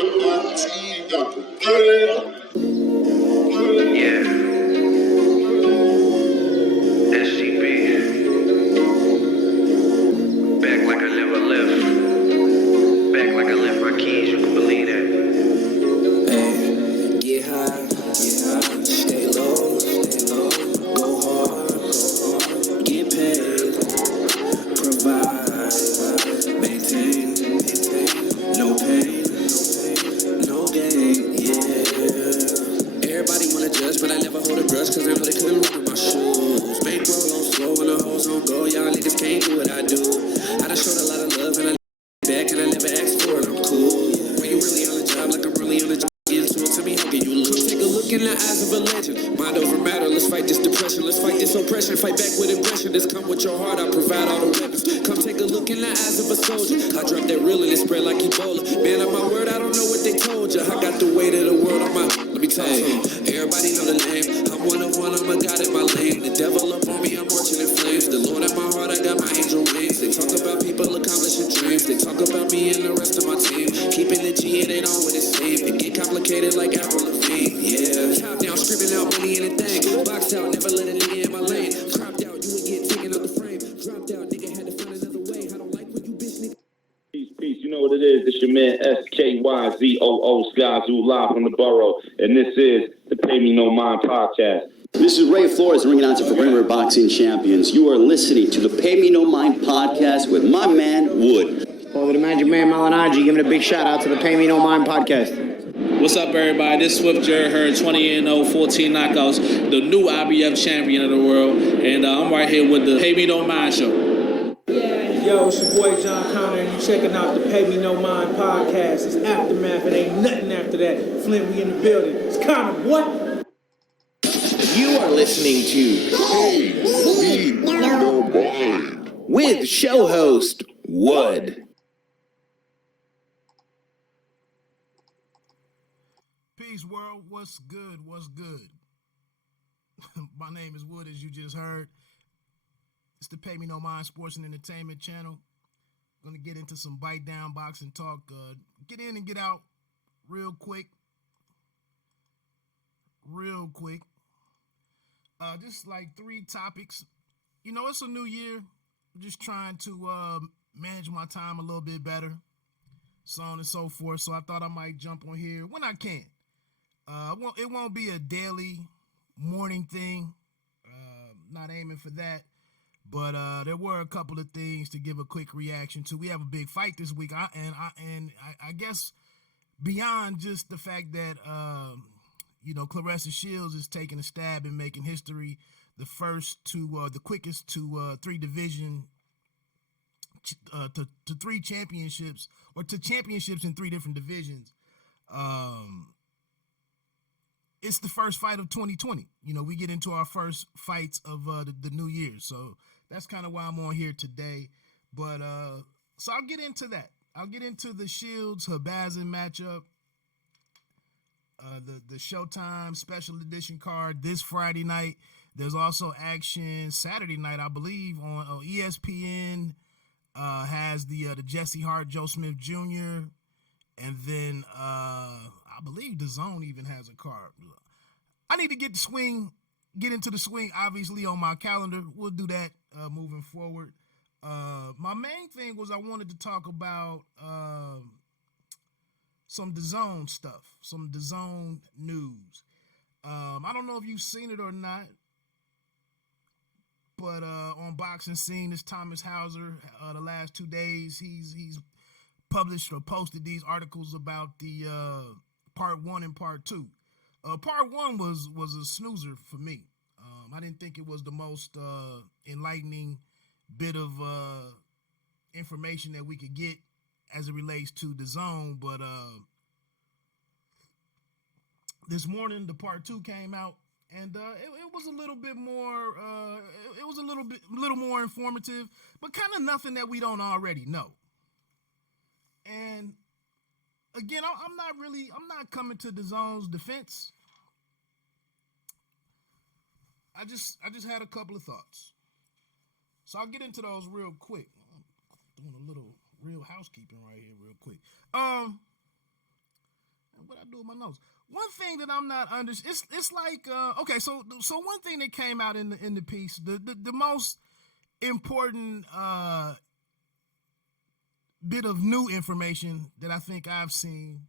Yeah, SGB, back like I never left, back like I left my keys, you can believe that. Hey, get high, stay low, go hard, get paid, provide, maintain, no pain, no gain, yeah. Everybody wanna judge, but I never hold a grudge, cause I know they couldn't run in my shoes. Bankroll on slow and the hoes on go, y'all niggas can't do what I do. I done showed a lot of love and I back and I never asked for it, I'm cool. When you really on the job, like I'm really on the job. To me, how can you look? Take a look in the eyes of a legend. Mind over matter, let's fight this depression. Let's fight this oppression. Fight back with aggression. This come with your heart, I provide all the weapons. Come take a look in the eyes of a soldier. I drop that real and it spread like Ebola. Man, on my word, I don't know what they told you. I got the weight of the world on my... Let me tell you. Everybody know the name. I'm one of one, I'm a god in my lane. The devil up on me, I'm marching in flames. The Lord at my heart, I got my angel wings. They talk about people accomplishing dreams. They talk about me and the rest of my team. Keeping the G, it ain't always the same. It get complicated like Apple Levine, yeah. Top down, screaming out money, anything. Box out, never let a nigga in my lane. Cropped out, you would get taken out the frame. Dropped out, nigga had to find another way. I don't like what you bitch nigga. Peace, you know what it is. It's your man SKYZOO Skyzoo live from the borough. And this is the Pay Me No Mind podcast. This is Ray Flores, ring announcer for Green River Boxing Champions. You are listening to the Pay Me No Mind podcast with my man, Wood. Over the Magic Man Malinaji, giving a big shout out to the Pay Me No Mind podcast. What's up, everybody? This is Swift Jared Hurd, 20-0, 14 knockouts, the new IBF champion of the world, and I'm right here with the Pay Me No Mind show. Yo, it's your boy John Connor, and you're checking out the Pay Me No Mind podcast. It's Aftermath, it ain't nothing after that. Flint, we in the building. It's Connor, what? You are listening to Pay Me No Mind with show host Wood. Peace, world. What's good? My name is Wood, as you just heard. It's the Pay Me No Mind Sports and Entertainment channel. Going to get into some bite down boxing talk. Get in and get out real quick. Just like 3 topics. You know, it's a new year. I'm just trying to manage my time a little bit better, so on and so forth. So I thought I might jump on here when I can. It won't be a daily morning thing. Not aiming for that. But there were a couple of things to give a quick reaction to. We have a big fight this week. I guess beyond just the fact that, Claressa Shields is taking a stab in making history, the quickest to 3 division, to 3 championships, or to championships in 3 different divisions. It's the first fight of 2020. You know, we get into our first fights of the new year. So that's kind of why I'm on here today. But so I'll get into that. I'll get into the Shields-Habazin matchup. The Showtime special edition card this Friday night. There's also action Saturday night, I believe, on ESPN. Has the Jesse Hart, Joe Smith Jr., and then I believe DAZN even has a card. I need to get into the swing, obviously, on my calendar. We'll do that moving forward. My main thing was I wanted to talk about some DAZN stuff, some DAZN news. I don't know if you've seen it or not, but on Boxing Scene, it's Thomas Hauser. The last 2 days, he's published or posted these articles about the part 1 and part 2. Part 1 was a snoozer for me. I didn't think it was the most enlightening bit of information that we could get as it relates to DAZN, but this morning the part 2 came out, and it was a little bit more. It was a little more informative, but kind of nothing that we don't already know. And again, I'm not coming to DAZN's defense. I just had a couple of thoughts. So I'll get into those real quick. I'm doing a little real housekeeping right here real quick. what I do with my notes. One thing that I'm not it's like okay, so one thing that came out in the piece, the most important bit of new information that I think I've seen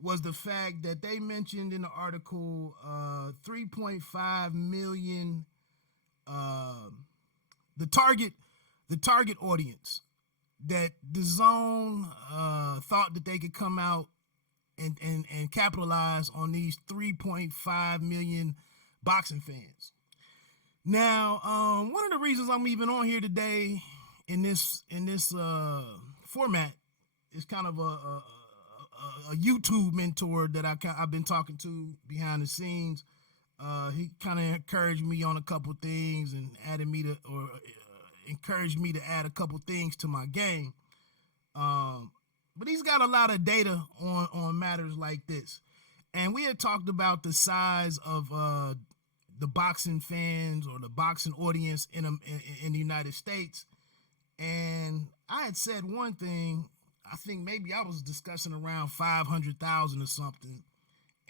was the fact that they mentioned in the article 3.5 million the target audience that DAZN thought that they could come out and capitalize on these 3.5 million boxing fans. Now, one of the reasons I'm even on here today in this format is kind of a YouTube mentor that I've been talking to behind the scenes. He kind of encouraged me on a couple things and encouraged me to add a couple things to my game. But he's got a lot of data on matters like this. And we had talked about the size of the boxing fans or the boxing audience in the United States. And I had said one thing, I think maybe I was discussing around 500,000 or something.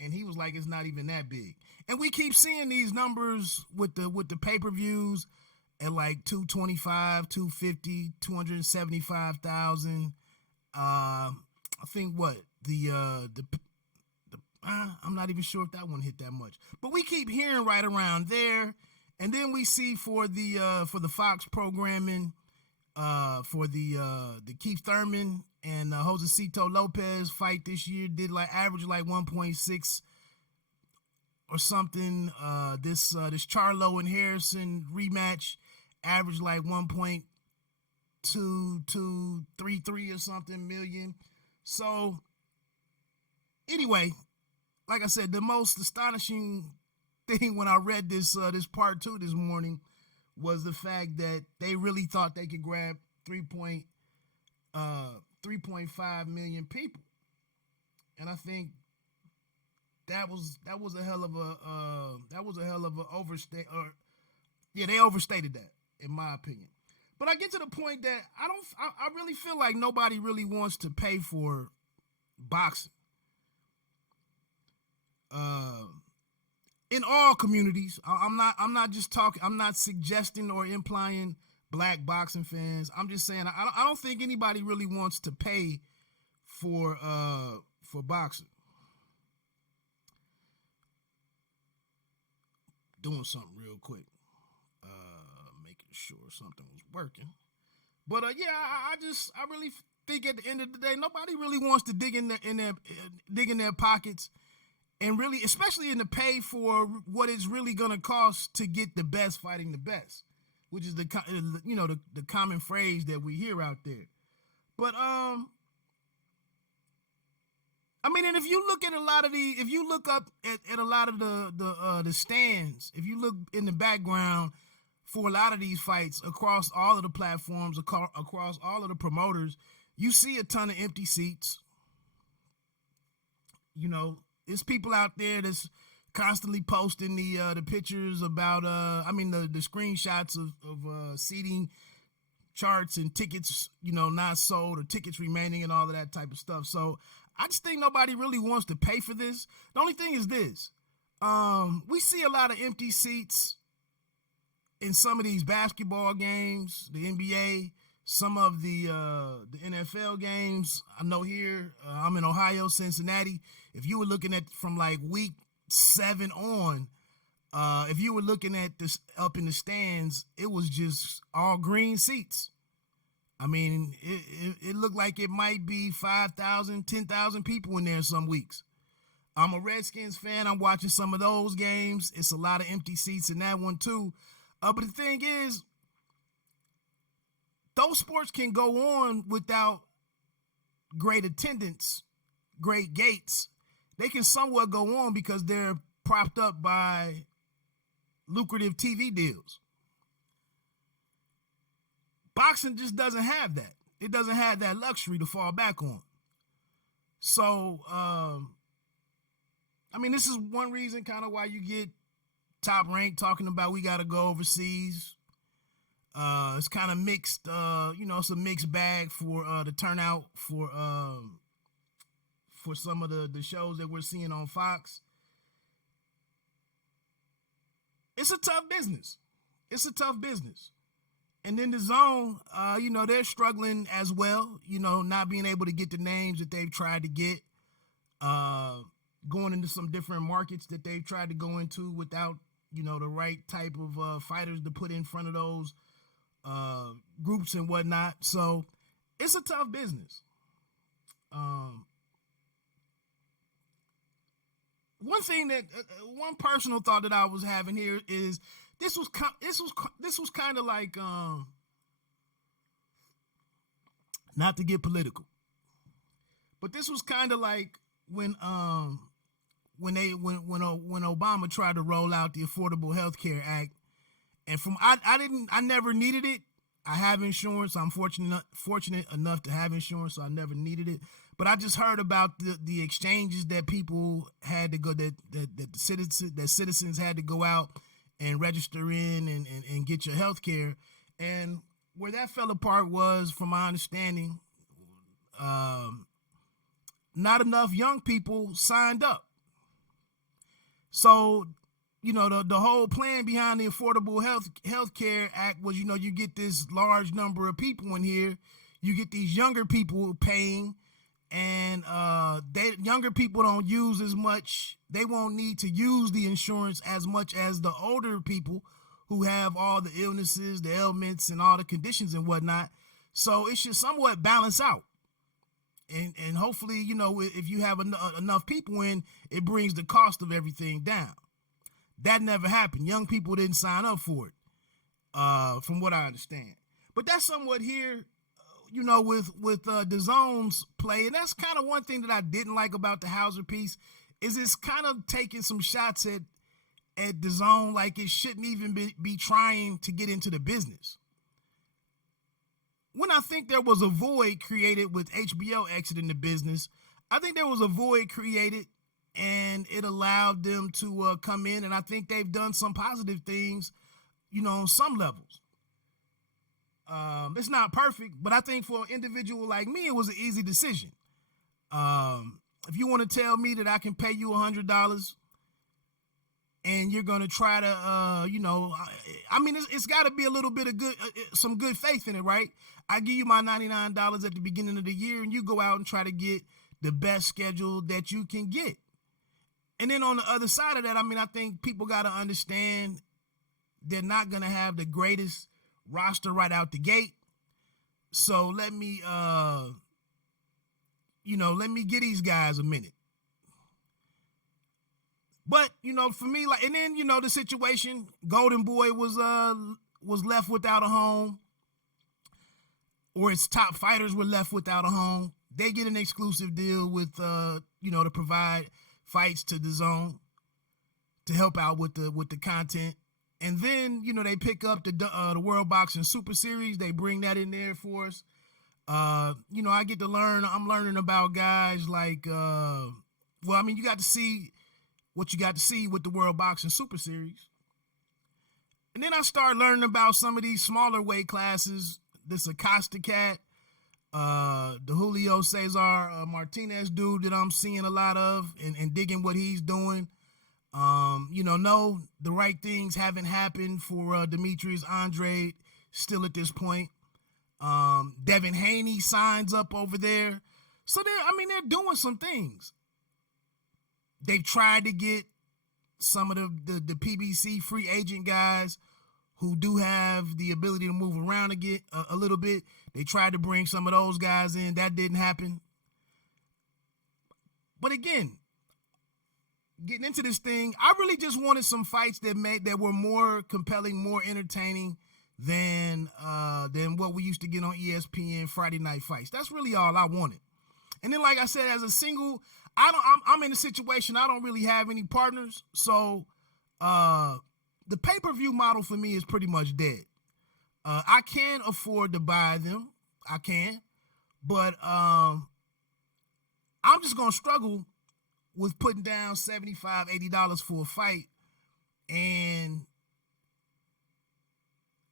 And he was like, it's not even that big. And we keep seeing these numbers with the pay-per-views at like 225, 250, 275,000. I think what I'm not even sure if that one hit that much, but we keep hearing right around there. And then we see for the Fox programming, for the Keith Thurman and Josecito Lopez fight this year did average 1.6 or something. This Charlo and Harrison rematch averaged 1.2233 or something million. So anyway, like I said, the most astonishing thing when I read this part 2 this morning was the fact that they really thought they could grab 3.5 million people, and I think that was a hell of a overstate. Or yeah, they overstated that in my opinion. But I get to the point that I really feel like nobody really wants to pay for boxing. In all communities, I'm not suggesting or implying black boxing fans. I'm just saying I don't think anybody really wants to pay for boxing. Doing something real quick, making sure something was working. But yeah, I really think at the end of the day, nobody really wants to dig in their pockets. And really, especially in the pay for what it's really going to cost to get the best fighting the best, which is the common phrase that we hear out there. But and if you look at a lot of if you look up at a lot of the stands, if you look in the background for a lot of these fights across all of the platforms, across all of the promoters, you see a ton of empty seats. There's people out there that's constantly posting the pictures about the screenshots of seating charts and tickets, not sold or tickets remaining and all of that type of stuff. So I just think nobody really wants to pay for this. The only thing is this. We see a lot of empty seats in some of these basketball games, the NBA, some of the NFL games. I know here, I'm in Ohio, Cincinnati. If you were looking at from week 7 on, if you were looking at this up in the stands, it was just all green seats. I mean, it looked like it might be 5,000, 10,000 people in there some weeks. I'm a Redskins fan. I'm watching some of those games. It's a lot of empty seats in that one too. But the thing is, those sports can go on without great attendance, great gates. They can somewhat go on because they're propped up by lucrative TV deals. Boxing just doesn't have that. It doesn't have that luxury to fall back on. So, this is one reason kind of why you get Top Rank talking about we got to go overseas. It's kind of mixed, it's a mixed bag for the turnout for for some of the shows that we're seeing on Fox. It's a tough business. It's a tough business. And then the Zone, they're struggling as well, not being able to get the names that they've tried to get, going into some different markets that they've tried to go into without, the right type of fighters to put in front of those groups and whatnot. So it's a tough business. One thing that one personal thought that I was having here is this was kind of like not to get political, but this was kind of like when Obama tried to roll out the Affordable Health Care Act, and I never needed it. I have insurance. I'm fortunate enough to have insurance, so I never needed it. But I just heard about the exchanges that people had to go, that citizens had to go out and register in and get your health care. And where that fell apart was, from my understanding, not enough young people signed up. So, the whole plan behind the Affordable Health Care Act was, you get this large number of people in here, you get these younger people paying, and younger people don't use as much. They won't need to use the insurance as much as the older people who have all the illnesses, the ailments, and all the conditions and whatnot. So it should somewhat balance out. And hopefully, if you have enough people in, it brings the cost of everything down. That never happened. Young people didn't sign up for it, from what I understand. But that's somewhat here, with DAZN's play. And that's kind of one thing that I didn't like about the Hauser piece, is it's kind of taking some shots at DAZN like it shouldn't even be trying to get into the business. When I think there was a void created with HBO exiting the business, I think there was a void created and it allowed them to come in. And I think they've done some positive things, on some levels. It's not perfect, but I think for an individual like me, it was an easy decision. If you want to tell me that I can pay you $100 and you're going to try to, it's got to be a little bit of some good faith in it, right? I give you my $99 at the beginning of the year and you go out and try to get the best schedule that you can get. And then on the other side of that, I think people got to understand they're not going to have the greatest roster right out the gate. So let me give these guys a minute. But, for me, and then, the situation, Golden Boy was left without a home, or its top fighters were left without a home. They get an exclusive deal with, to provide fights to DAZN to help out with the content. And then, they pick up the World Boxing Super Series. They bring that in there for us. I get to learn. I'm learning about guys like, you got to see what you got to see with the World Boxing Super Series. And then I started learning about some of these smaller weight classes. This Acosta cat, the Julio Cesar Martinez dude that I'm seeing a lot of and digging what he's doing. No, the right things haven't happened for Demetrius Andrade still at this point. Devin Haney signs up over there. So they're doing some things. They've tried to get some of the PBC free agent guys who do have the ability to move around a little bit. They tried to bring some of those guys in. That didn't happen. But again, getting into this thing, I really just wanted some fights that were more compelling, more entertaining than what we used to get on ESPN Friday Night Fights. That's really all I wanted. And then, like I said, as a single, I'm in a situation I don't really have any partners, so the pay-per-view model for me is pretty much dead. I can afford to buy them, I can, but I'm just gonna struggle with putting down $75, $80 for a fight, and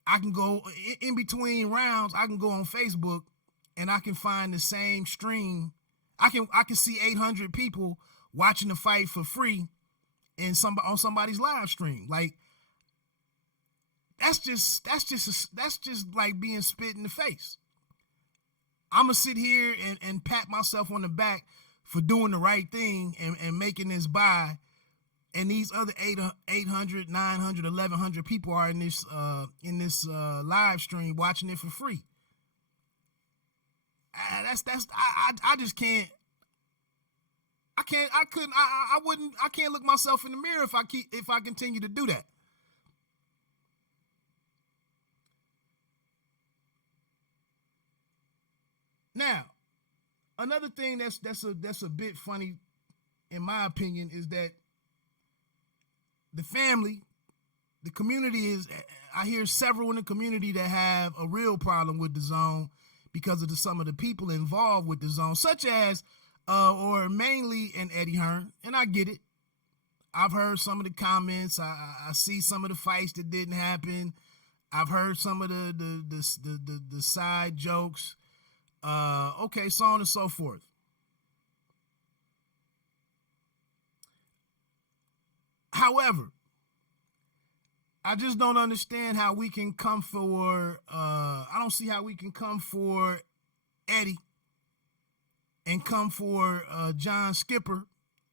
I can go in between rounds. I can go on Facebook and I can find the same stream. I can see 800 people watching the fight for free on somebody's live stream. Like, that's just like being spit in the face. I'm gonna sit here and pat myself on the back for doing the right thing and making this buy, and these other 800, 900, 1,100 people are in this live stream watching it for free. I just can't. I can't look myself in the mirror if I continue to do that. Now, another thing that's a bit funny, in my opinion, is that the family, the community is. I hear several in the community that have a real problem with DAZN because of some of the people involved with DAZN, such as, or mainly an Eddie Hearn, and I get it. I've heard some of the comments. I see some of the fights that didn't happen. I've heard some of the side jokes. Okay, so on and so forth. However, I just don't understand how we can come for, I don't see how we can come for Eddie and come for John Skipper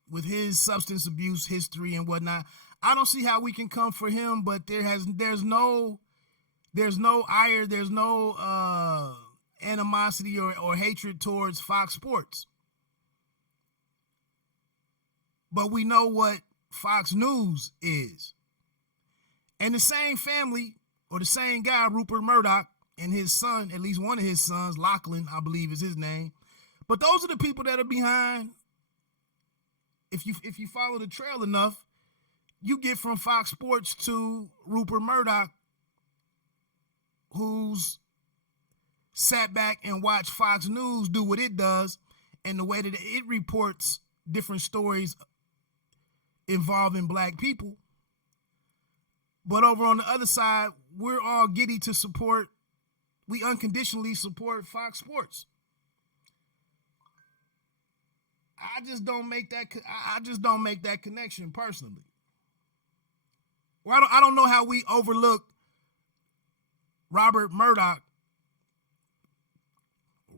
with his substance abuse history and whatnot. I don't see how we can come for him, but there's no ire, there's no animosity or hatred towards Fox Sports. But we know what Fox News is. And the same family, or the same guy, Rupert Murdoch, and his son, at least one of his sons, Lachlan, I believe is his name. But those are the people that are behind. If you follow the trail enough, you get from Fox Sports to Rupert Murdoch, who's sat back and watched Fox News do what it does, and the way that it reports different stories involving black people. But over on the other side, we're all giddy to support, we unconditionally support Fox Sports. I just don't make that connection personally. Well, I don't know how we overlook Robert Murdoch.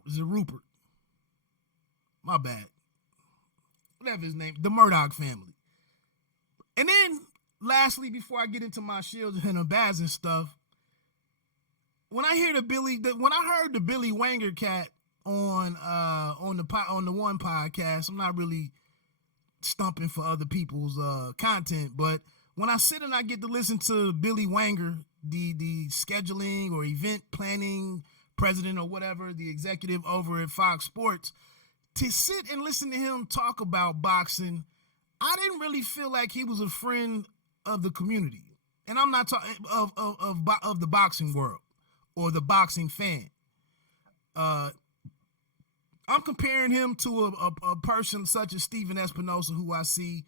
Is it Rupert? My bad. Whatever his name, the Murdoch family. And then, lastly, before I get into my Shields-Habazin stuff, when I heard the Billy Wanger cat on the one podcast, I'm not really stumping for other people's content, but when I sit and I get to listen to Billy Wanger, the scheduling or event planning president or whatever, the executive over at Fox Sports, to sit and listen to him talk about boxing, I didn't really feel like he was a friend of the community. And I'm not talking of the boxing world or the boxing fan. I'm comparing him to a person such as Steven Espinosa, who I see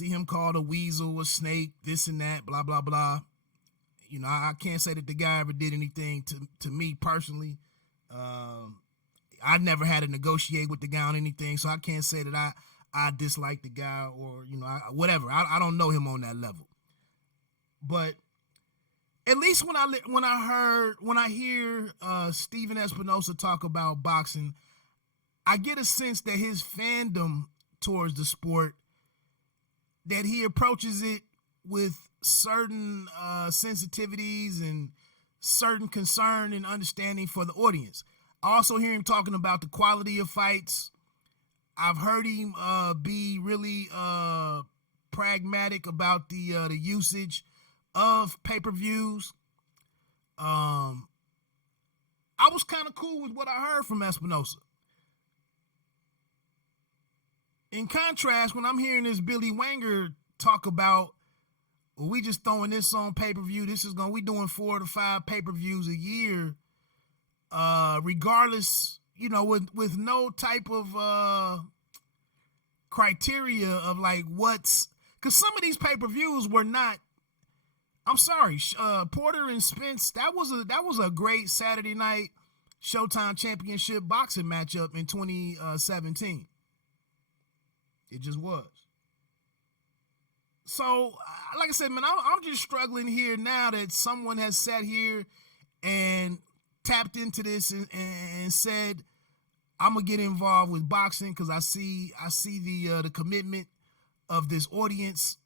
him called a weasel, a snake, this and that, blah, blah, blah. You know, I can't say that the guy ever did anything to me personally. I never had to negotiate with the guy on anything, so I can't say that I dislike the guy or, you know, whatever. I don't know him on that level. But at least when I hear Steven Espinosa talk about boxing, I get a sense that his fandom towards the sport, that he approaches it with certain sensitivities and certain concern and understanding for the audience. I also hear him talking about the quality of fights. I've heard him be really pragmatic about the usage of pay-per-views. I was kind of cool with what I heard from Espinosa. In contrast, when I'm hearing this Billy Wanger talk about, well, we just throwing this on pay-per-view, we doing 4 to 5 pay-per-views a year, regardless, you know, with no type of criteria of like because some of these pay-per-views were not, I'm sorry, Porter and Spence, that was a great Saturday night Showtime Championship boxing matchup in 2017. It just was. So, like I said, man, I'm just struggling here now that someone has sat here and tapped into this and said, I'm gonna get involved with boxing because I see the commitment of this audience,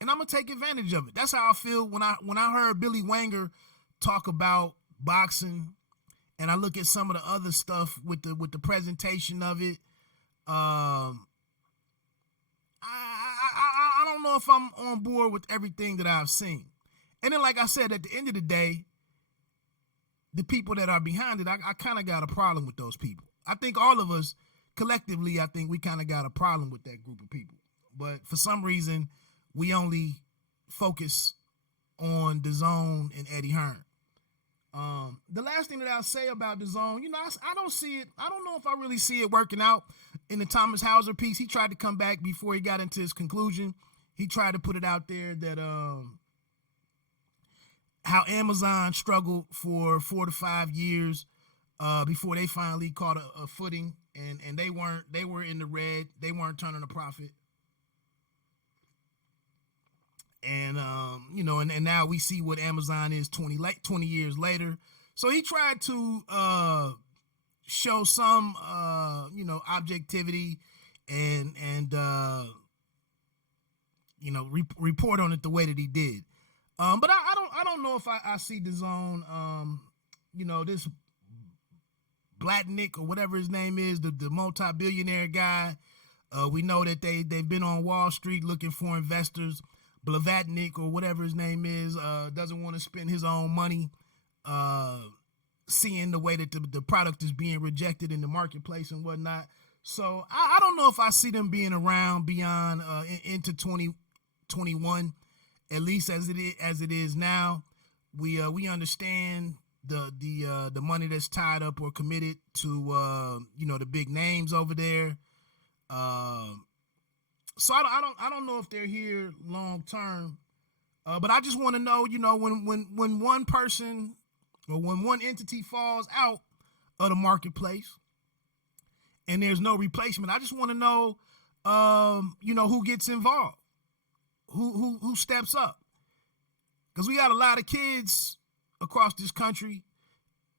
and I'm gonna take advantage of it. That's how I feel when I heard Billy Wanger talk about boxing, and I look at some of the other stuff with the presentation of it. I don't know if I'm on board with everything that I've seen. And then, like I said, at the end of the day, the people that are behind it, I kind of got a problem with those people. I think all of us collectively, I think we kind of got a problem with that group of people. But for some reason, we only focus on DAZN and Eddie Hearn. The last thing that I'll say about DAZN, you know, I don't see it. I don't know if I really see it working out in the Thomas Hauser piece. He tried to come back before he got into his conclusion. He tried to put it out there that how Amazon struggled for 4 to 5 years before they finally caught a footing, and they were in the red. They weren't turning a profit. And you know, and now we see what Amazon is 20 years later. So he tried to show some you know, objectivity and you know, report on it the way that he did. But I don't know if I see DAZN, you know, this Blatnick or whatever his name is, the multi-billionaire guy. We know that they've been on Wall Street looking for investors. Blavatnik or whatever his name is doesn't want to spend his own money, seeing the way that the product is being rejected in the marketplace and whatnot. So I don't know if I see them being around beyond into 2021, at least as it is now. We understand the money that's tied up or committed to you know, the big names over there. So I don't know if they're here long term, but I just want to know, you know, when one person or when one entity falls out of the marketplace and there's no replacement, I just want to know, you know, who gets involved, who steps up, because we got a lot of kids across this country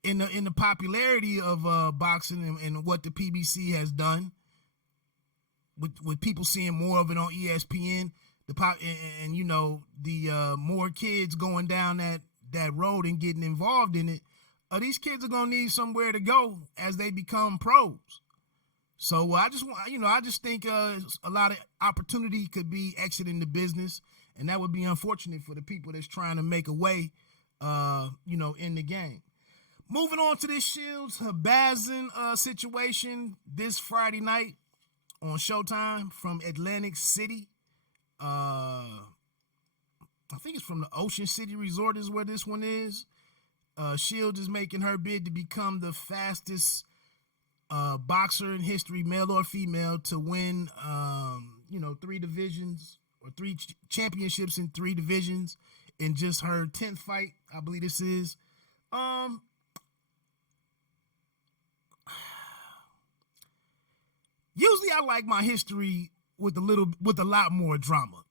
in the popularity of boxing and what the PBC has done. With people seeing more of it on ESPN, and you know, the more kids going down that road and getting involved in it, these kids are gonna need somewhere to go as they become pros. So I just think a lot of opportunity could be exiting the business, and that would be unfortunate for the people that's trying to make a way, you know, in the game. Moving on to this Shields-Habazin situation this Friday night on Showtime from Atlantic City. I think it's from the Ocean City Resort is where this one is. Shields is making her bid to become the fastest boxer in history, male or female, to win, you know, 3 divisions or 3 championships in 3 divisions in just her 10th fight, I believe this is. Usually I like my history with a lot more drama.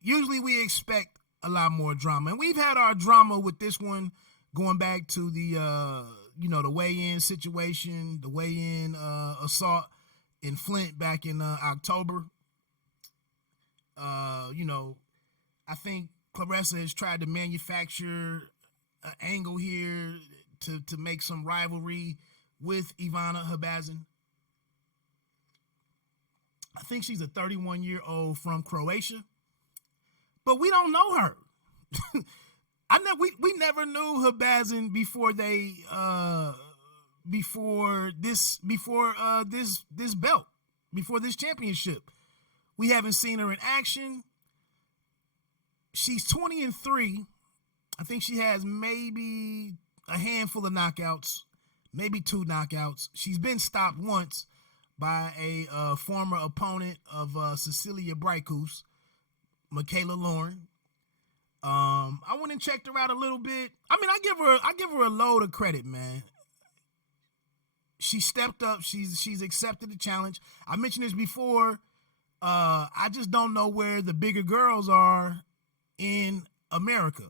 Usually we expect a lot more drama. And we've had our drama with this one going back to the, you know, the weigh-in situation, the weigh-in assault in Flint back in October. You know, I think Claressa has tried to manufacture an angle here to make some rivalry with Shields-Habazin. I think she's a 31-year-old from Croatia, but we don't know her. We never knew Habazin before this belt, before this championship. We haven't seen her in action. She's 20-3. I think she has maybe a handful of knockouts, maybe 2 knockouts. She's been stopped once by a former opponent of Cecilia Brykus, Michaela Lauren. I went and checked her out a little bit. I mean, I give her a load of credit, man. she stepped up. She's accepted the challenge. I mentioned this before. I just don't know where the bigger girls are in America.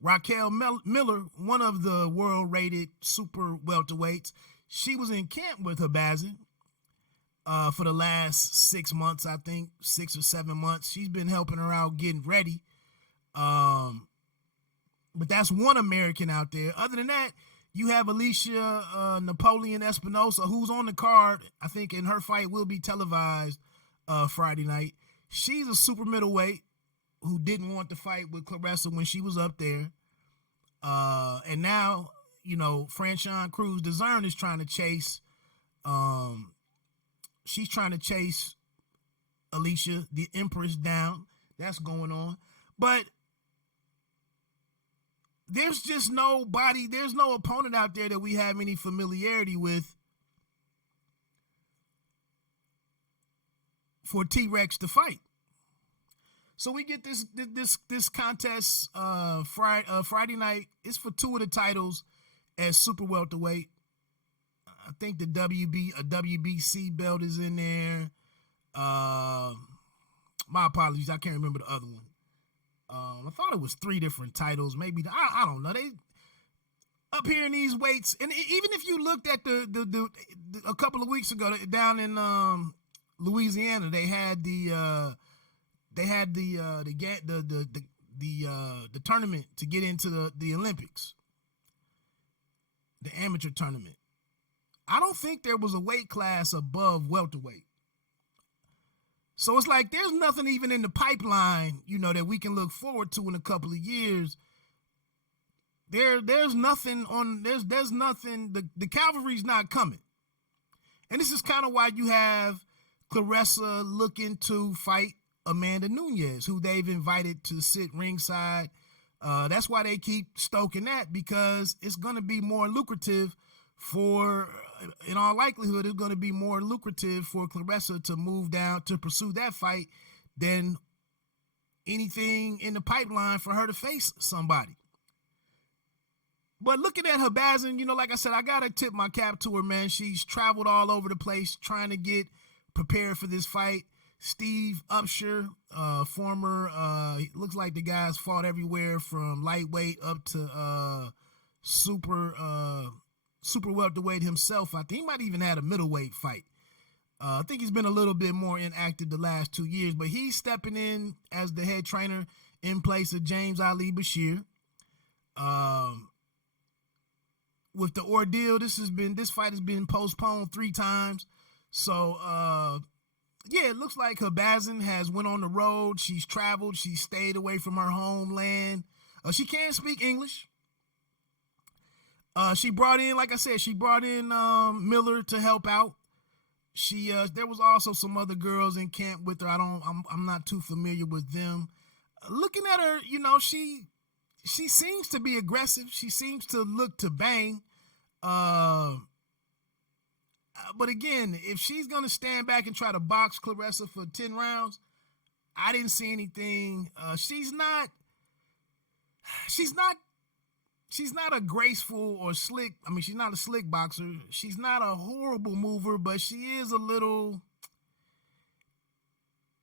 Raquel Miller, one of the world-rated super welterweights, she was in camp with Habazin for the last 6 months, I think, 6 or 7 months. She's been helping her out getting ready. But that's one American out there. Other than that, you have Alicia Napoleon Espinosa, who's on the card, I think, and her fight will be televised Friday night. She's a super middleweight who didn't want to fight with Claressa when she was up there. And now, Franchon Cruz DAZN is trying to chase, she's trying to chase Alicia, the Empress, down. That's going on. But there's just nobody, there's no opponent out there that we have any familiarity with for T-Rex to fight. So we get this contest Friday night. It's for 2 of the titles as super welterweight. I think the WBC belt is in there. My apologies, I can't remember the other one. I thought it was 3 different titles. Maybe I don't know. They up here in these weights, and even if you looked at the a couple of weeks ago down in Louisiana, they had the tournament to get into the Olympics, the amateur tournament. I don't think there was a weight class above welterweight. So it's like there's nothing even in the pipeline, that we can look forward to in a couple of years. There's nothing on there's nothing. The cavalry's not coming, and this is kind of why you have Claressa looking to fight Amanda Nunes, who they've invited to sit ringside. That's why they keep stoking that, because it's going to be more lucrative in all likelihood, it's going to be more lucrative for Claressa to move down to pursue that fight than anything in the pipeline for her to face somebody. But looking at Habazin, like I said, I got to tip my cap to her, man. She's traveled all over the place trying to get prepared for this fight. Steve Upshur, former, looks like the guy's fought everywhere from lightweight up to super welterweight himself. I think he might even had a middleweight fight. I think he's been a little bit more inactive the last 2 years, but he's stepping in as the head trainer in place of James Ali Bashir. With the ordeal, this fight has been postponed 3 times. So, yeah, it looks like Habazin has went on the road. She's traveled. She stayed away from her homeland. She can't speak English. She brought in, like I said, Miller to help out. There was also some other girls in camp with her. I'm not too familiar with them. Looking at her, she seems to be aggressive. She seems to look to bang. But again, if she's going to stand back and try to box Claressa for 10 rounds, I didn't see anything. She's not a graceful or slick. I mean, she's not a slick boxer. She's not a horrible mover, but she is a little,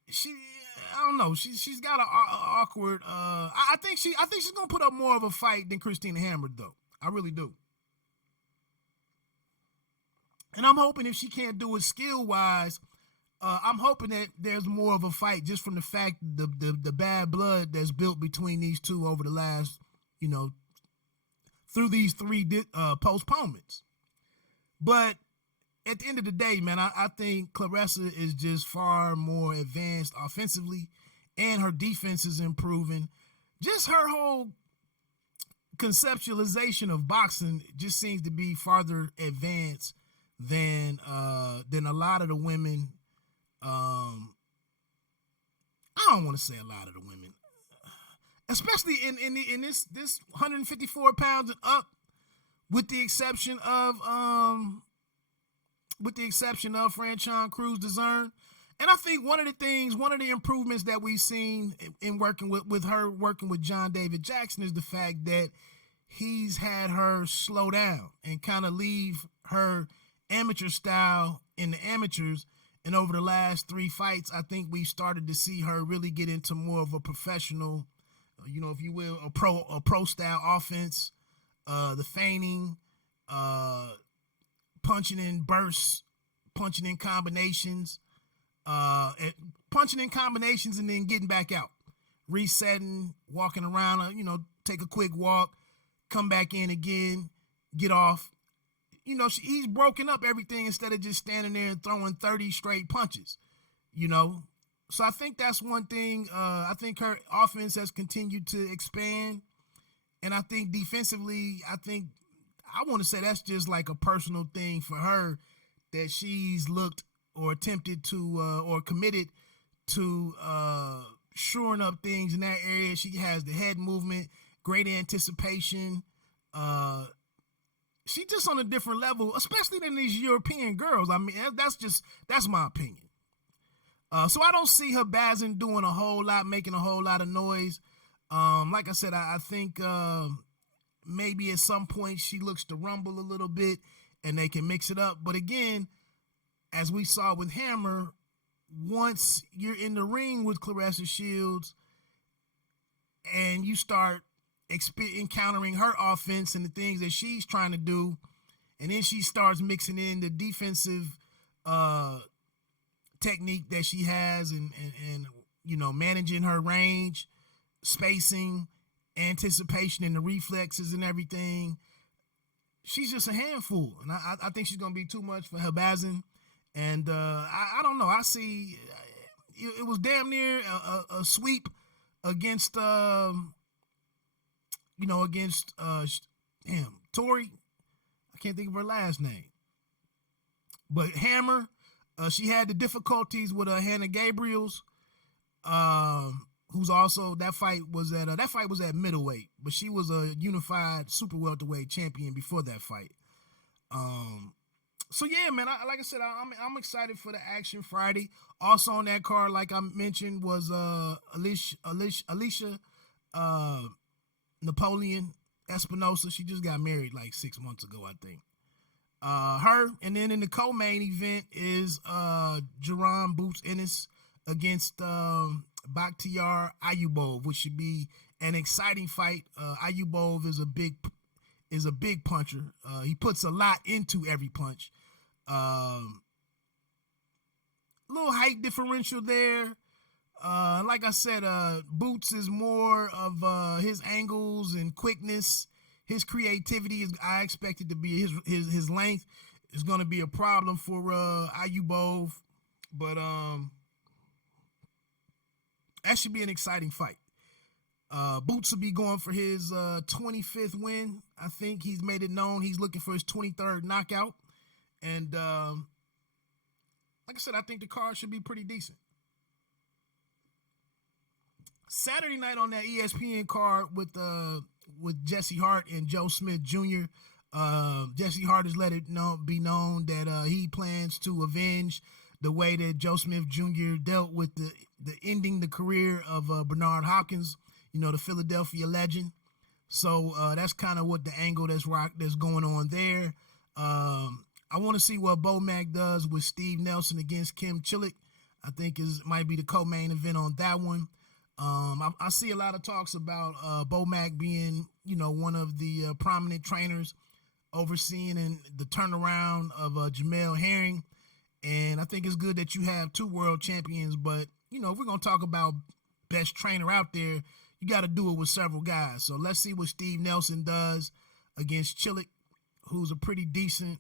I don't know. She's got an awkward, I think she's going to put up more of a fight than Christina Hammer, though. I really do. And I'm hoping if she can't do it skill-wise, I'm hoping that there's more of a fight just from the fact the bad blood that's built between these two over the last, through these 3 postponements. But at the end of the day, man, I think Claressa is just far more advanced offensively, and her defense is improving. Just her whole conceptualization of boxing just seems to be farther advanced than a lot of the women. I don't want to say a lot of the women, especially in this 154 pounds and up, with the exception of Franchon Cruz DAZN. And I think one of the improvements that we've seen in working with John David Jackson is the fact that he's had her slow down and kind of leave her amateur style in the amateurs. And over the last 3 fights, I think we started to see her really get into more of a professional, if you will, a pro style offense, the feigning, punching in bursts, punching in combinations, and then getting back out, resetting, walking around, take a quick walk, come back in again, get off. He's broken up everything instead of just standing there and throwing 30 straight punches, So I think that's one thing. I think her offense has continued to expand. And I think defensively, I want to say that's just like a personal thing for her, that she's looked or attempted to or committed to shoring up things in that area. She has the head movement, great anticipation. She's just on a different level, especially than these European girls. I mean, that's my opinion. So I don't see Habazin doing a whole lot, making a whole lot of noise. Like I said, I think maybe at some point she looks to rumble a little bit and they can mix it up. But again, as we saw with Hammer, once you're in the ring with Claressa Shields and you start encountering her offense and the things that she's trying to do, and then she starts mixing in the defensive technique that she has and managing her range, spacing, anticipation, and the reflexes and everything, she's just a handful. And I think she's going to be too much for Habazin. And I don't know. I see it was damn near a sweep against Tori. I can't think of her last name. But Hammer, she had the difficulties with Hannah Gabriels, who's also, that fight was at middleweight, but she was a unified super welterweight champion before that fight. So yeah, man, like I said, I'm excited for the action Friday. Also on that card, like I mentioned, was Alicia Napoleon Espinosa. She just got married like 6 months ago, I think. Her, and then in the co-main event is Jerron Boots Ennis against Bakhtiar Ayubov, which should be an exciting fight. Ayubov is a big puncher. He puts a lot into every punch. Little height differential there. Like I said, Boots is more of his angles and quickness. His creativity is, I expect it to be, his length is going to be a problem for Ayubov, but that should be an exciting fight. Boots will be going for his 25th win. I think he's made it known he's looking for his 23rd knockout. And like I said, I think the card should be pretty decent. Saturday night on that ESPN card with Jesse Hart and Joe Smith Jr. Jesse Hart has let it be known that he plans to avenge the way that Joe Smith Jr. dealt with the ending the career of Bernard Hopkins, the Philadelphia legend. So that's kind of what the angle that's going on there. I want to see what Bomac does with Steve Nelson against Kim Chilik. I think might be the co-main event on that one. I see a lot of talks about Bomac being, one of the prominent trainers overseeing the turnaround of Jamel Herring. And I think it's good that you have 2 world champions. But, if we're going to talk about best trainer out there, you got to do it with several guys. So let's see what Steve Nelson does against Chilik, who's a pretty decent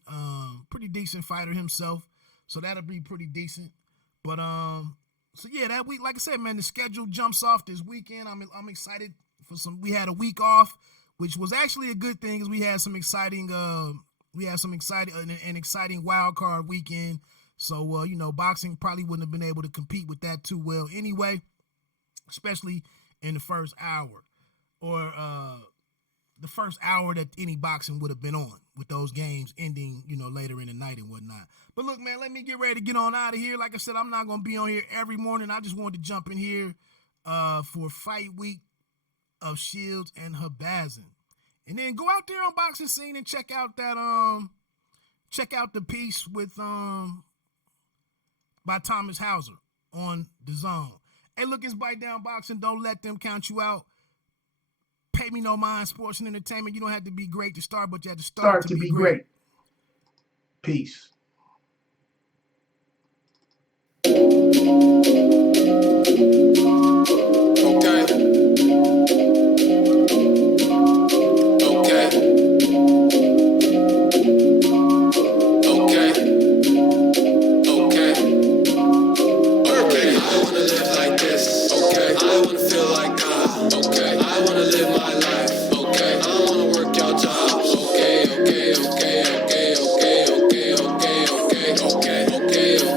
fighter himself. So that'll be pretty decent. But, so yeah, that week, like I said, man, the schedule jumps off this weekend. I'm excited for we had a week off, which was actually a good thing, because we had some exciting an exciting wild card weekend. So boxing probably wouldn't have been able to compete with that too well anyway, especially in the first hour, or the first hour that any boxing would have been on, with those games ending, later in the night and whatnot. But look, man, let me get ready to get on out of here. Like I said, I'm not going to be on here every morning. I just wanted to jump in here for fight week of Shields and Habazin. And then go out there on Boxing Scene and check out check out the piece with by Thomas Hauser on DAZN. Hey, look, it's Bite Down Boxing. Don't let them count you out. Pay me no mind, sports and entertainment. You don't have to be great to start, but you have to start to be great. Peace.